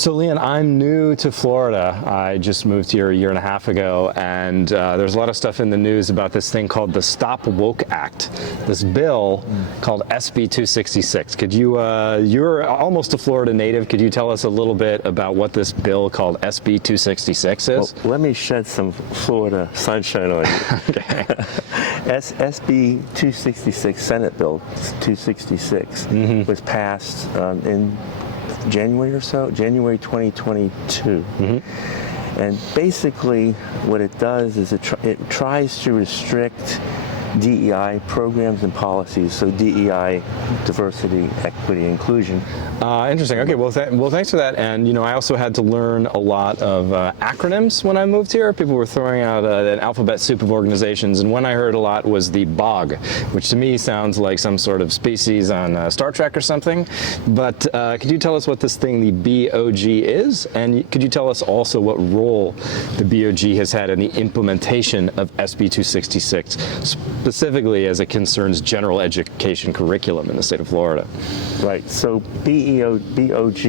So Leon, I'm new to Florida. I just moved here a year and a half ago, and there's a lot of stuff in the news about this thing called the Stop Woke Act, this bill called SB 266. Could you, you're almost a Florida native, could you tell us a little bit about what this bill called SB 266 is? Well, let me shed some Florida sunshine on you. Okay. SB 266, Senate Bill 266, was passed in January or so, January 2022. And basically what it does is it tries to restrict DEI programs and policies, so DEI, diversity, equity, inclusion. Interesting. Okay, well, thanks for that. And, you know, I also had to learn a lot of acronyms when I moved here. People were throwing out an alphabet soup of organizations, and one I heard a lot was the BOG, which to me sounds like some sort of species on Star Trek or something. But could you tell us what this thing, the BOG, is? And could you tell us also what role the BOG has had in the implementation of SB 266? Specifically as it concerns general education curriculum in the state of Florida. Right, so BOG,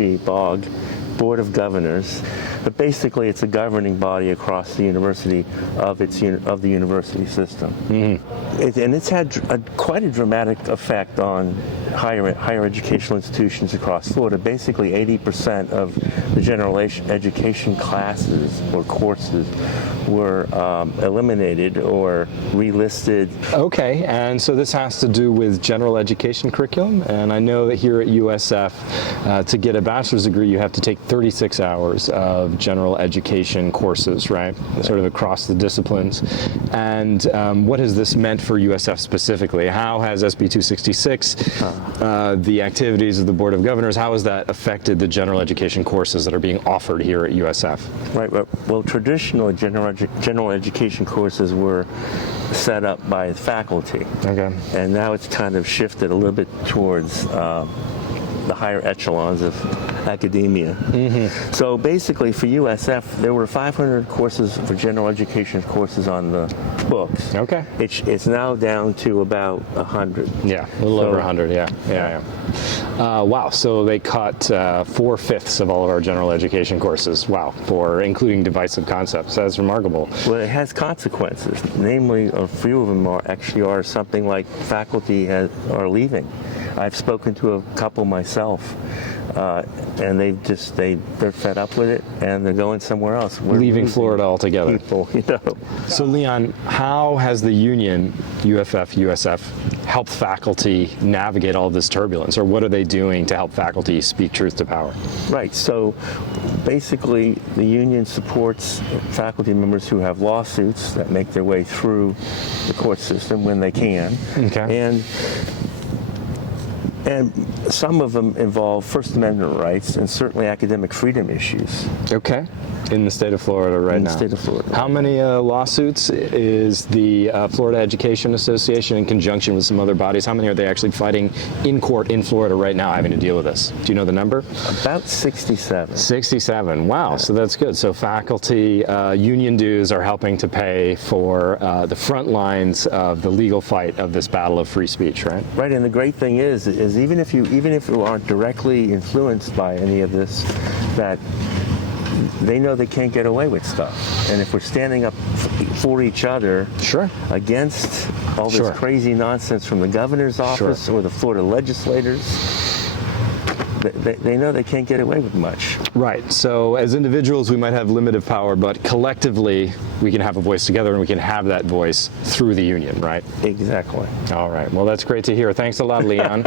Board of Governors, but basically it's a governing body across the university of the university system. And it's had quite a dramatic effect on higher educational institutions across Florida. Basically 80% of the general education classes or courses were eliminated or relisted. Okay, and so this has to do with general education curriculum, and I know that here at USF, to get a bachelor's degree, you have to take 36 hours of general education courses, right? Sort of across the disciplines. And what has this meant for USF specifically? How has SB 266, the activities of the Board of Governors, how has that affected the general education courses that are being offered here at USF? Right, well, traditional general education courses were set up by faculty. Okay. And now it's kind of shifted a little bit towards the higher echelons of academia. So basically for USF, there were 500 courses for general education courses on the books. Okay. It's now down to about 100. Yeah, a little over 100, yeah. Wow, so they cut 4/5 of all of our general education courses. Wow, for including divisive concepts. That's remarkable. Well, it has consequences. Namely, a few of them are something like faculty are leaving. I've spoken to a couple myself, and they're fed up with it, and they're going somewhere else. We're leaving Florida altogether. People, you know. So Leon, how has the union, UFF, USF, helped faculty navigate all of this turbulence, or what are they doing to help faculty speak truth to power? Right, so basically the union supports faculty members who have lawsuits that make their way through the court system when they can. Okay. And some of them involve First Amendment rights and certainly academic freedom issues. Okay. In the state of Florida right now. In the state of Florida. How many lawsuits is the Florida Education Association in conjunction with some other bodies? How many are they actually fighting in court in Florida right now having to deal with this? Do you know the number? About 67. 67. Wow. So that's good. So faculty union dues are helping to pay for the front lines of the legal fight of this battle of free speech, right? Right. And the great thing is even if you aren't directly influenced by any of this, that they know they can't get away with stuff. And if we're standing up for each other against all this crazy nonsense from the governor's office or the Florida legislators, they know they can't get away with much. Right. So as individuals, we might have limited power, but collectively, we can have a voice together, and we can have that voice through the union, right? Exactly. All right. Well, that's great to hear. Thanks a lot, Leon.